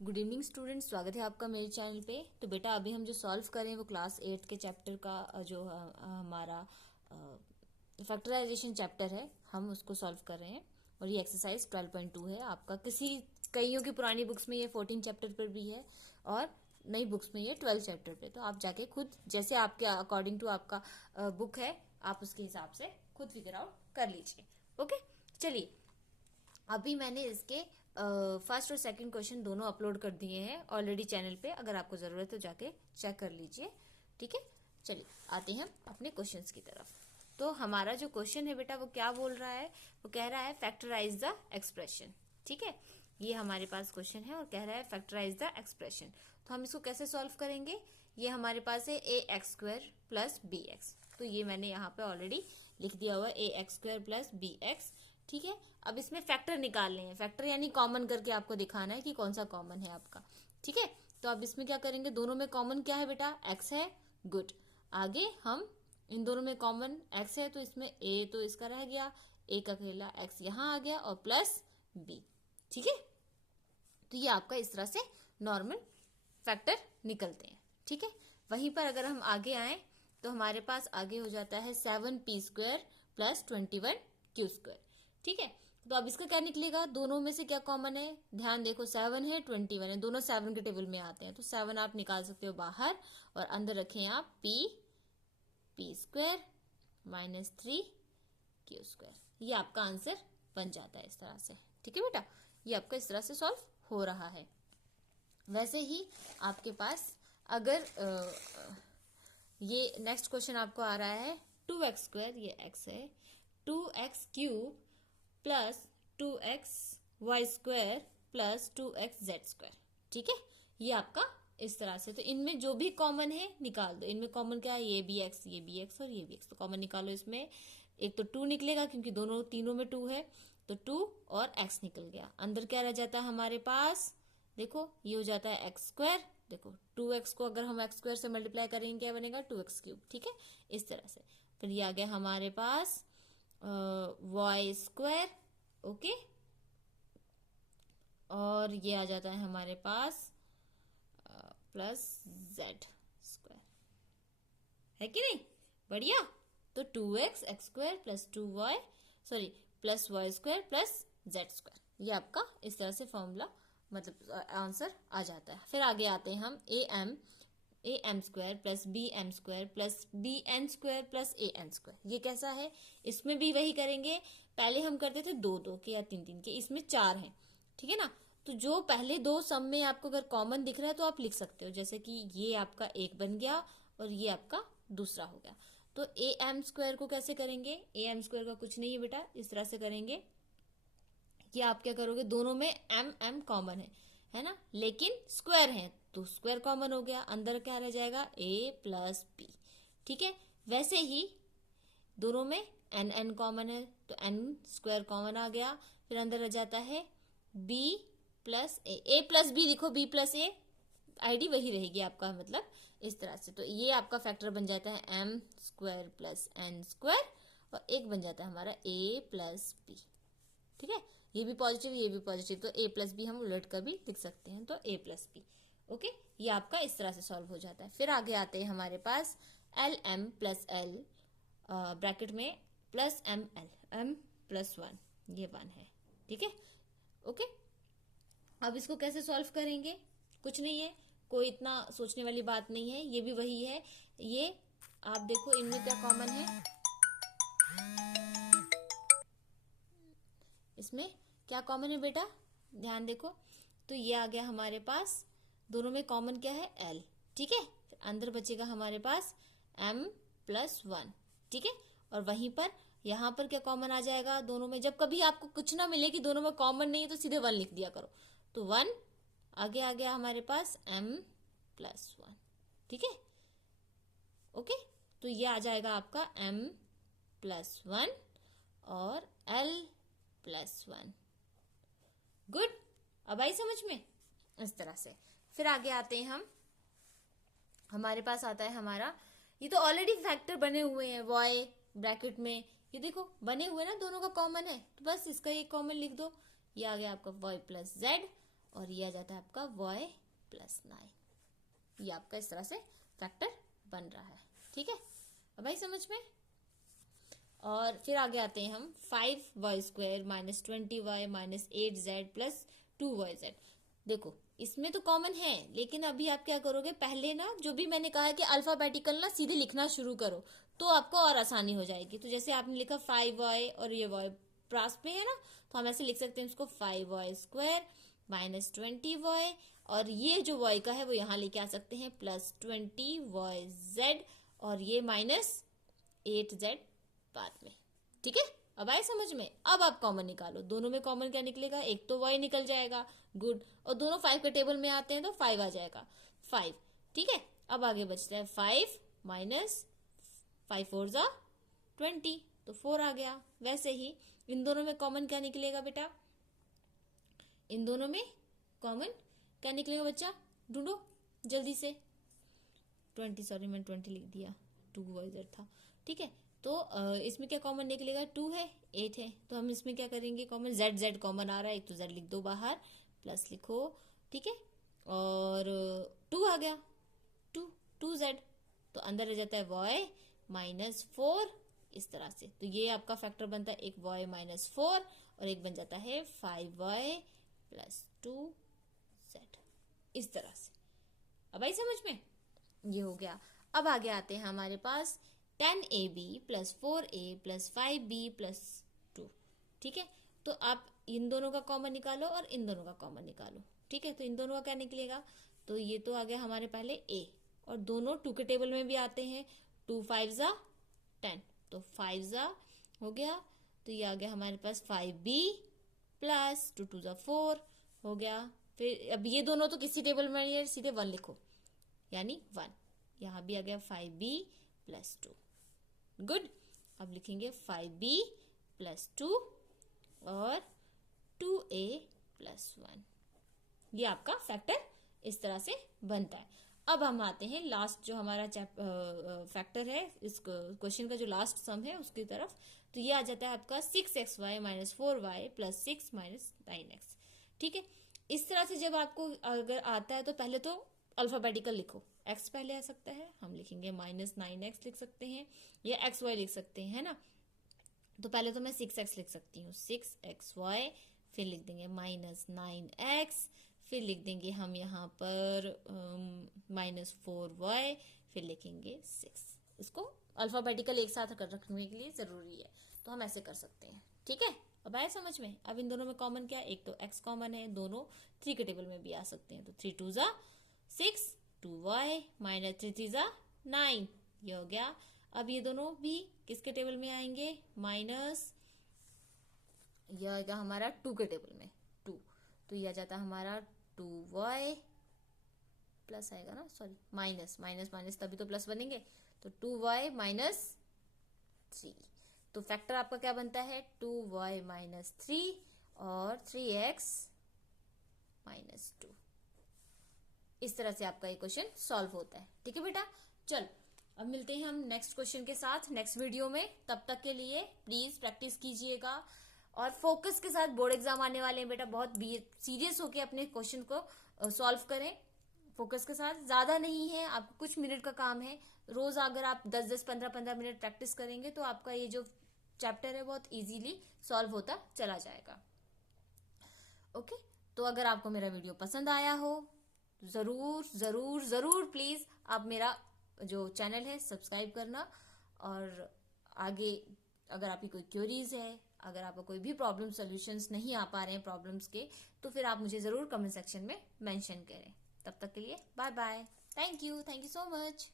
Good evening student, स्वागत है आपका मेरे चैनल पे। तो बेटा अभी हम जो सॉल्व कर रहे हैं वो क्लास 8 के चैप्टर का जो हमारा फैक्टराइजेशन चैप्टर है, हम उसको सॉल्व कर रहे हैं। और ये एक्सरसाइज 12.2 है आपका। कईयों की पुरानी बुक्स में ये 14 चैप्टर पर भी है और नई बुक्स में ये 12 चैप्टर पे। तो आप जाके खुद जैसे आपके अकॉर्डिंग टू आपका बुक है, आप उसके हिसाब से खुद फिगर आउट कर लीजिए। ओके, चलिए अभी मैंने इसके फर्स्ट और सेकंड क्वेश्चन दोनों अपलोड कर दिए हैं ऑलरेडी चैनल पे। अगर आपको जरूरत है तो जाके चेक कर लीजिए। ठीक है, चलिए आते हैं अपने क्वेश्चंस की तरफ। तो हमारा जो क्वेश्चन है बेटा वो क्या बोल रहा है, वो कह रहा है फैक्टराइज द एक्सप्रेशन। ठीक है, ये हमारे पास क्वेश्चन है और कह रहा है फैक्टराइज द एक्सप्रेशन। तो हम इसको कैसे सॉल्व करेंगे? ये हमारे पास है a x square plus b x. तो ये मैंने यहाँ पे ऑलरेडी लिख दिया हुआ है, a x square plus b x. ठीक है, अब इसमें फैक्टर निकालने हैं। फैक्टर यानी कॉमन करके आपको दिखाना है कि कौन सा कॉमन है आपका। ठीक है, तो अब इसमें क्या करेंगे, दोनों में कॉमन क्या है बेटा? एक्स है। गुड, आगे हम इन दोनों में कॉमन एक्स है तो इसमें ए तो इसका रह गया, ए का अकेला एक्स यहाँ आ गया और प्लस बी। ठीक है, तो ये आपका इस तरह से नॉर्मल फैक्टर निकलते हैं। ठीक है, वहीं पर अगर हम आगे आए तो हमारे पास आगे हो जाता है 7p square plus 21q square. ठीक है, तो अब इसका क्या निकलेगा? दोनों में से क्या कॉमन है? ध्यान देखो, 7 है 21 है, दोनों 7 के टेबल में आते हैं। तो 7 आप निकाल सकते हो बाहर और अंदर रखें आप p square minus 3q square. ये आपका आंसर बन जाता है इस तरह से। ठीक है बेटा, ये आपका इस तरह से सॉल्व हो रहा है। वैसे ही आपके पास अगर ये नेक्स्ट क्वेश्चन आपको आ रहा है 2x स्क्वायर, ये x है, 2x cube plus 2x y square plus 2x z square. ठीक है, ये आपका इस तरह से। तो इनमें जो भी कॉमन है निकाल दो। इनमें कॉमन क्या है? ये भी x, ये भी x और ये भी x। तो कॉमन निकालो। इसमें एक तो 2 निकलेगा क्योंकि दोनों तीनों में 2 है, तो 2 और x निकल गया। अंदर क्या रह जाता है हमारे पास? देखो ये हो जाता है एक्स स्क्वायर। देखो 2x को अगर हम एक्स स्क्वायर से मल्टीप्लाई करेंगे क्या बनेगा? 2x cube. ठीक है, इस तरह से। फिर ये आ गया हमारे पास वाई स्क्वायर। ओके, और ये आ जाता है हमारे पास प्लस जेड स्क्वायर। है कि नहीं? बढ़िया। तो 2x x square plus 2y sorry plus y square plus z square, ये आपका इस तरह से फॉर्मूला मतलब आंसर आ जाता है। फिर आगे आते हैं हम a m square plus b m square plus b n square plus a n square. ये कैसा है? इसमें भी वही करेंगे। पहले हम करते थे 2-2 के या 3-3 के, इसमें 4 हैं। ठीक है ना, तो जो पहले दो सम में आपको अगर कॉमन दिख रहा है तो आप लिख सकते हो, जैसे कि ये आपका एक बन गया और ये आपका दूसरा हो गया। तो ए एम स्क्वायर को कैसे करेंगे? ए एम स्क्वायर का कुछ नहीं है बेटा, इस तरह से करेंगे कि आप क्या करोगे, दोनों में एम एम कॉमन है ना, लेकिन स्क्वायर है तो स्क्वायर कॉमन हो गया। अंदर क्या रह जाएगा? ए प्लस बी। ठीक है, वैसे ही दोनों में एन एन कॉमन है तो एन स्क्वायर कॉमन आ गया। फिर अंदर रह जाता है बी प्लस ए प्लस बी। लिखो बी प्लस ए, आईडी वही रहेगी आपका, मतलब इस तरह से। तो ये आपका फैक्टर बन जाता है m square plus n square और एक बन जाता है हमारा ए प्लस बी। ठीक है, ये भी पॉजिटिव ये भी पॉजिटिव, तो ए प्लस बी हम उलट कर भी लिख सकते हैं, तो ए प्लस बी। ओके, ये आपका इस तरह से सॉल्व हो जाता है। फिर आगे आते हैं हमारे पास l m plus l bracket में plus m l, m plus 1, ये 1 है। ठीक है, ओके। अब इसको कैसे सॉल्व करेंगे? कुछ नहीं है, कोई इतना सोचने वाली बात नहीं है, ये भी वही है। ये आप देखो इनमें क्या कॉमन है, इसमें क्या कॉमन है बेटा? ध्यान देखो, तो ये आ गया हमारे पास, दोनों में कॉमन क्या है? एल। ठीक है, फिर अंदर बचेगा हमारे पास एम प्लस 1। ठीक है, और वहीं पर यहाँ पर क्या कॉमन आ जाएगा दोनों में? जब कभी आपको कुछ ना मिले कि दोनों में कॉमन नहीं है तो सीधे 1 लिख दिया करो। तो 1 आगे आ गया हमारे पास एम प्लस 1। ठीक है, ओके, तो ये आ जाएगा आपका एम प्लस 1 और एल प्लस 1। गुड, अब आई समझ में? इस तरह से। फिर आगे आते हैं हम, हमारे पास आता है हमारा, ये तो ऑलरेडी फैक्टर बने हुए हैं वाई ब्रैकेट में, ये देखो बने हुए ना, दोनों का कॉमन है, तो बस इसका एक कॉमन लिख दो। ये आ गया आपका वाई प्लस जेड और ये आ जाता है आपका y प्लस 9। ये आपका इस तरह से फैक्टर बन रहा है। ठीक है, अब भाई समझ में। और फिर आगे आते हैं हम 5y² minus 20y minus 8z plus 2yz। देखो इसमें तो कॉमन है, लेकिन अभी आप क्या करोगे, पहले ना जो भी मैंने कहा है कि अल्फाबेटिकल ना सीधे लिखना शुरू करो, तो आपको और आसानी हो जाएगी। तो जैसे आपने लिखा 5y और ये y पास में है ना, तो हम ऐसे लिख सकते हैं इसको 5y² माइनस 20y, और ये जो y का है वो यहाँ लेके आ सकते हैं प्लस 20yz, और ये माइनस 8z बाद में। ठीक है, अब आए समझ में। अब आप कॉमन निकालो, दोनों में कॉमन क्या निकलेगा, एक तो y निकल जाएगा, गुड, और दोनों 5 के टेबल में आते हैं तो 5 आ जाएगा, 5। ठीक है, अब आगे बचता है 5 माइनस 5 4 जा 20, तो 4 आ गया। वैसे ही इन दोनों में कॉमन क्या निकलेगा बेटा, इन दोनों में कॉमन क्या निकलेगा बच्चा, ढूंढो जल्दी से। 20, सॉरी मैंने 20 लिख दिया, 2yz था। ठीक है, तो इसमें क्या कॉमन निकलेगा, 2 है, 8 है, तो हम इसमें क्या करेंगे कॉमन, z कॉमन आ रहा है, एक तो z लिख दो बाहर, प्लस लिखो। ठीक है, और 2 आ गया, 2z, तो अंदर रह जाता है y माइनस 4, इस तरह से। तो ये आपका फैक्टर बनता है, एक y माइनस 4 और एक बन जाता है 5y प्लस 2z, इस तरह से। अब आई समझ में, ये हो गया। अब आगे आते हैं हमारे पास 10ab plus 4a plus 5b plus 2। ठीक है, तो आप इन दोनों का कॉमन निकालो और इन दोनों का कॉमन निकालो। ठीक है, तो इन दोनों का क्या निकलेगा, तो ये तो आ गया हमारे पहले a, और दोनों 2 के टेबल में भी आते हैं, 2 5 जा 10, तो 5 जा हो गया, तो ये आ गया हमारे पास 5b प्लस 2 2 जा 4 हो गया। फिर अब ये दोनों तो किसी टेबल में नहीं है, सीधे 1 लिखो, यानी 1, यहाँ भी आ गया 5b प्लस 2, गुड। अब लिखेंगे 5b प्लस 2 और 2a प्लस 1, ये आपका फैक्टर इस तरह से बनता है। अब हम आते हैं लास्ट जो हमारा फैक्टर है, इस क्वेश्चन का जो लास्ट सम है उसकी तरफ। तो ये आ जाता है आपका 6xy minus 4y plus 6 minus 9x। ठीक है, इस तरह से जब आपको अगर आता है तो पहले तो अल्फाबेटिकल लिखो, x पहले आ सकता है, हम लिखेंगे माइनस 9x लिख सकते हैं, या xy लिख सकते हैं, है ना। तो पहले तो मैं 6x लिख सकती हूँ, 6xy, फिर लिख देंगे माइनस 9x, फिर लिख देंगे हम यहाँ पर माइनस 4y, फिर लिखेंगे 6। इसको अल्फाबेटिकल एक साथ रखने के लिए जरूरी है, तो हम ऐसे कर सकते हैं। ठीक है, अब आया समझ में। अब इन दोनों में कॉमन क्या है, एक तो x कॉमन है, दोनों 3 के टेबल में भी आ सकते हैं, तो 3 2 जा 6, 2y माइनस 3 3 जा 9, ये हो गया। अब ये दोनों भी किसके टेबल में आएंगे, माइनस, यह आएगा हमारा 2 के टेबल में, 2, तो यह आ जाता हमारा 2y प्लस आएगा ना, सॉरी माइनस माइनस माइनस तभी तो प्लस बनेंगे, तो 2y माइनस 3। तो फैक्टर आपका क्या बनता है, 2y माइनस 3 और 3x माइनस 2। इस तरह से आपका ये क्वेश्चन सॉल्व होता है। ठीक है बेटा, चल अब मिलते हैं हम नेक्स्ट क्वेश्चन के साथ नेक्स्ट वीडियो में। तब तक के लिए प्लीज प्रैक्टिस कीजिएगा और फोकस के साथ, बोर्ड एग्जाम आने वाले हैं बेटा, बहुत सीरियस होके अपने क्वेश्चन को सॉल्व करें, फोकस के साथ। ज्यादा नहीं है, आपको कुछ मिनट का काम है, रोज अगर आप 10-10 15-15 मिनट प्रैक्टिस करेंगे तो आपका ये जो चैप्टर है बहुत इजीली सॉल्व होता चला जाएगा। ओके, तो अगर आपको मेरा वीडियो पसंद आया हो जरूर जरूर जरूर प्लीज आप मेरा जो चैनल है सब्सक्राइब करना, और आगे अगर आपकी कोई क्वेरीज है, अगर आपको कोई भी प्रॉब्लम सॉल्यूशंस नहीं आ पा रहे हैं प्रॉब्लम्स के, तो फिर आप मुझे जरूर कमेंट सेक्शन में मेंशन करें। तब तक के लिए bye bye, thank you so much.